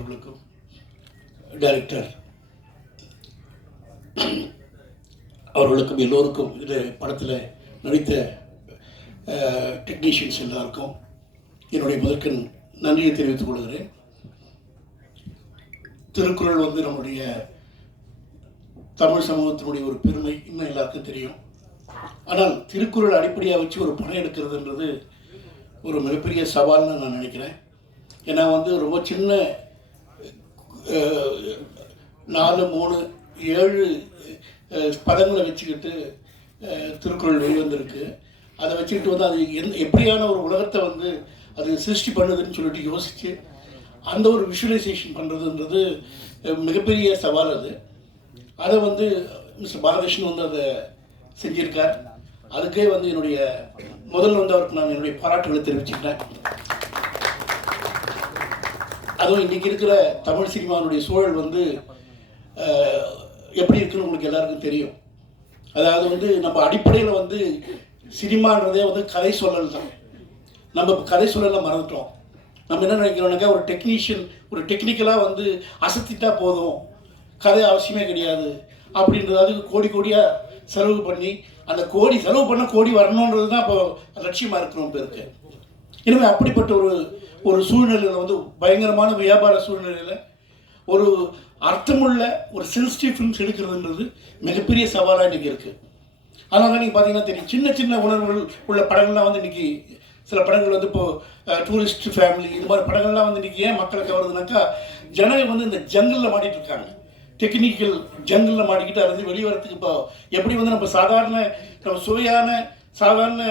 அவர்களுக்கும் டைரக்டர் அவர்களுக்கும் எல்லோருக்கும் இந்த படத்தில் நடித்த டெக்னீஷியன்ஸ் எல்லாருக்கும் என்னுடைய முதற்கண் நன்றியை தெரிவித்துக் கொள்கிறேன். திருக்குறள் வந்து நம்முடைய தமிழ் சமூகத்தினுடைய ஒரு பெருமை இன்னும் எல்லாருக்கும் தெரியும். ஆனால் திருக்குறள் அடிப்படையாக வச்சு ஒரு படம் எடுக்கிறதுன்றது ஒரு மிகப்பெரிய சவால்னு நான் நினைக்கிறேன். ஏன்னா வந்து ரொம்ப சின்ன நாலு மூணு ஏழு பதங்களை வச்சுக்கிட்டு திருக்குறள் வெளிவந்திருக்கு. அதை வச்சுக்கிட்டு வந்து அது எந் எப்படியான ஒரு உலகத்தை வந்து அது சிருஷ்டி பண்ணுதுன்னு சொல்லிட்டு யோசித்து அந்த ஒரு விஷுவலைசேஷன் பண்ணுறதுன்றது மிகப்பெரிய சவால் அது. அதை வந்து மிஸ்டர் பாலகிருஷ்ணன் வந்து அதை செஞ்சிருக்கார். அதுக்கே வந்து என்னுடைய முதல்ல வந்து அவருக்கு நான் என்னுடைய பாராட்டுகளை தெரிவிச்சுக்கிட்டேன் அதுவும் இன்றைக்கி இருக்கிற தமிழ் சினிமாவுடைய சூழல் வந்து எப்படி இருக்குன்னு உங்களுக்கு எல்லாருக்கும் தெரியும். அதாவது வந்து நம்ம அடிப்படையில் வந்து சினிமான்றதே வந்து கதை சொல்லல் தான். நம்ம கதை சொல்லலை மறந்துட்டோம். நம்ம என்ன நினைக்கிறோம்னாக்கா ஒரு டெக்னீஷியன் ஒரு டெக்னிக்கலாக வந்து அசத்திட்டா போதும். கதை அவசியமே கிடையாது. அப்படின்றது கோடி கோடியாக செலவு பண்ணி அந்த கோடி செலவு பண்ண கோடி வரணுன்றது தான் இப்போ லட்சியமாக இருக்கிறோம் பேருக்கு. எனவே அப்படிப்பட்ட ஒரு ஒரு சூழ்நிலையில் வந்து பயங்கரமான வியாபார சூழ்நிலையில் ஒரு அர்த்தமுள்ள ஒரு சென்சிட்டிவ் ஃபிலிம்ஸ் எடுக்கிறதுன்றது மிகப்பெரிய சவாலாக இன்றைக்கி இருக்குது அதனால தான் நீங்கள் பார்த்தீங்கன்னா தெரியும் சின்ன சின்ன உணர்வுகள் உள்ள படங்கள்லாம் வந்து இன்றைக்கி சில படங்கள் வந்து இப்போது டூரிஸ்ட் ஃபேமிலி இது மாதிரி படங்கள்லாம் வந்து இன்றைக்கி ஏன் மக்களை கவருதுனாக்கா ஜனங்கள் வந்து இந்த ஜங்கிளில் மாட்டிகிட்டு இருக்காங்க. டெக்னிக்கல் ஜங்கிளில் மாட்டிக்கிட்டு அது வந்து வெளிவரத்துக்கு இப்போ எப்படி வந்து நம்ம சாதாரண நம்ம சுவையான சாதாரண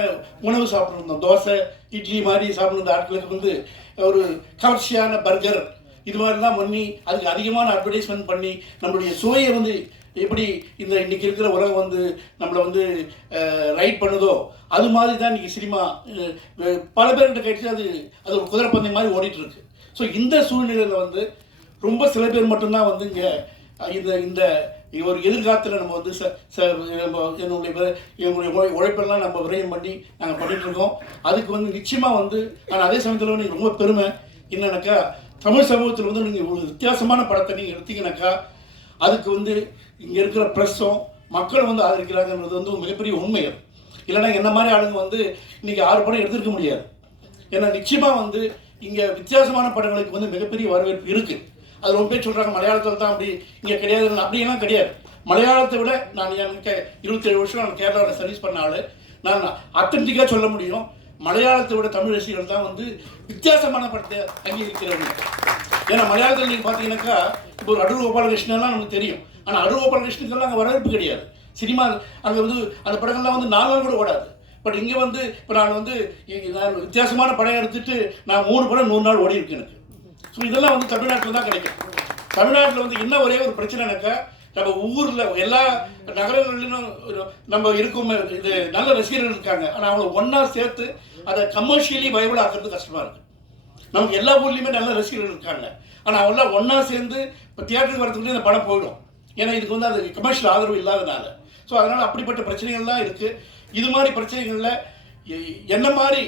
உணவு சாப்பிட்ருந்தோம் தோசை இட்லி மாதிரி சாப்பிட்ருந்த ஆட்களுக்கு வந்து ஒரு கவர்ச்சியான பர்கர் இது மாதிரிலாம் பண்ணி அதுக்கு அதிகமான அட்வர்டைஸ்மெண்ட் பண்ணி நம்மளுடைய சுவையை வந்து எப்படி இந்த இன்னைக்கு இருக்கிற உலகம் வந்து நம்மளை வந்து ரைட் பண்ணுதோ அது மாதிரி தான் இன்னைக்கு சினிமா பல பேர்கிட்ட கிடைச்சி அது அது ஒரு குதிரை பந்தயம் மாதிரி ஓடிட்டுருக்கு. ஸோ இந்த சூழ்நிலையில் வந்து ரொம்ப சில பேர் மட்டும்தான் வந்து இங்கே இந்த இந்த ஒரு எதிர்காலத்தில் நம்ம வந்து ச ச நம்ம என்னுடைய என்னுடைய உழை- உழைப்பெல்லாம் நம்ம விரயம் பண்ணி நாங்கள் பண்ணிட்டு இருக்கோம். அதுக்கு வந்து நிச்சயமாக வந்து ஆனால் அதே சமயத்தில் வந்து எனக்கு ரொம்ப பெருமை. என்னன்னாக்கா தமிழ் சமூகத்தில் வந்து நீங்கள் ஒரு வித்தியாசமான படத்தை நீங்கள் எடுத்தீங்கன்னாக்கா அதுக்கு வந்து இங்கே இருக்கிற ப்ரெஸ்ஸும் மக்களும் வந்து ஆதரிக்கிறாங்கன்றது வந்து மிகப்பெரிய உண்மை அது. இல்லைன்னா என்ன மாதிரி ஆளுங்க வந்து இன்னைக்கு ஆறு படம் எடுத்திருக்க முடியாது. ஏன்னா நிச்சயமாக வந்து இங்கே வித்தியாசமான படங்களுக்கு வந்து மிகப்பெரிய வரவேற்பு இருக்குது அது ரொம்ப சொல்கிறாங்க மலையாளத்தில் தான் அப்படி இங்கே கிடையாது. அப்படியெல்லாம் கிடையாது. மலையாளத்தை விட நான் எனக்கு இருபத்தேழு வருஷம் நான் கேரளாவில் சர்வீஸ் பண்ண நான் அத்தன்டிக்காக சொல்ல முடியும். மலையாளத்தை விட தமிழ் ரசிகர்கள் தான் வந்து வித்தியாசமான படத்தை அங்கீகரிக்கிறவங்க ஏன்னா மலையாளத்தில் நீங்கள் பார்த்தீங்கன்னாக்கா இப்போ ஒரு அடூர் கோபாலகிருஷ்ணன்லாம் நமக்கு தெரியும். ஆனால் அடூர் கோபாலகிருஷ்ணனுக்கெல்லாம் அங்கே வரவேற்பு கிடையாது. சினிமா அங்கே வந்து அந்த படங்கள்லாம் வந்து நாலு நாள் கூட ஓடாது. பட் இங்கே வந்து இப்போ நான் வந்து நான் வித்தியாசமான படம் எடுத்துட்டு நான் மூணு படம் நூறு நாள் ஓடி இருக்கு எனக்கு. ஸோ இதெல்லாம் வந்து தமிழ்நாட்டில் தான் கிடைக்கும். தமிழ்நாட்டில் வந்து என்ன ஒரே ஒரு பிரச்சனைனாக்கா நம்ம ஊரில் எல்லா நகரங்களிலும் நம்ம இருக்கும் இது நல்ல ரசிகர்கள் இருக்காங்க. ஆனால் அவங்கள ஒன்றா சேர்த்து அதை கமர்ஷியலி வைபிள் ஆக்குறது கஷ்டமாக இருக்குது நமக்கு எல்லா ஊர்லேயுமே நல்ல ரசிகர்கள் இருக்காங்க. ஆனால் அவங்களாம் ஒன்றா சேர்ந்து இப்போ தியேட்டருக்கு வரதுக்குள்ளே இந்த படம் போயிடும். ஏன்னா இதுக்கு வந்து அது கமர்ஷியல் ஆதரவு இல்லாதனால. ஸோ அதனால் அப்படிப்பட்ட பிரச்சனைகள்லாம் இருக்குது இது மாதிரி பிரச்சனைகளில் என்ன மாதிரி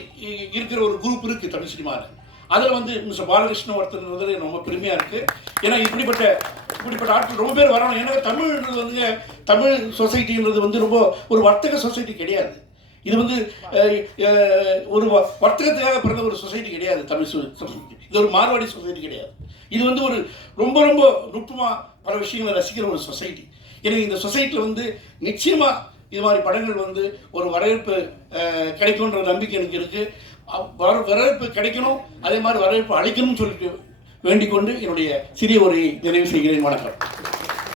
இருக்கிற ஒரு குரூப் இருக்குது தமிழ் சினிமாவில் அதில் வந்து மிஸ்டர் பாலகிருஷ்ணன் ஒருத்தர் வந்து எனக்கு ரொம்ப பெருமையாக இருக்குது ஏன்னா இப்படிப்பட்ட இப்படிப்பட்ட ஆட்கள் ரொம்ப பேர் வரணும் ஏன்னா தமிழ்ன்றது வந்து தமிழ் சொசைட்டின்றது வந்து ரொம்ப ஒரு வர்த்தக சொசைட்டி கிடையாது. இது வந்து ஒரு வ- வர்த்தகத்துக்காக பிறந்த ஒரு சொசைட்டி கிடையாது தமிழ் சொசைட்டி. இது ஒரு மார்வாடி சொசைட்டி கிடையாது. இது வந்து ஒரு ரொம்ப ரொம்ப நுட்பமாக பல விஷயங்களை ரசிக்கிற ஒரு சொசைட்டி. எனக்கு இந்த சொசைட்டியில் வந்து நிச்சயமாக இது மாதிரி படங்கள் வந்து ஒரு வரவேற்பு கிடைக்கும்ன்ற நம்பிக்கை எனக்கு இருக்குது வர வரவேற்பு கிடைக்கணும். அதே மாதிரி வரவேற்பு அளிக்கணும்னு சொல்லிட்டு வேண்டிக் கொண்டு என்னுடைய சிறிய ஒரு நிறைவு செய்கிறேன். வணக்கம்.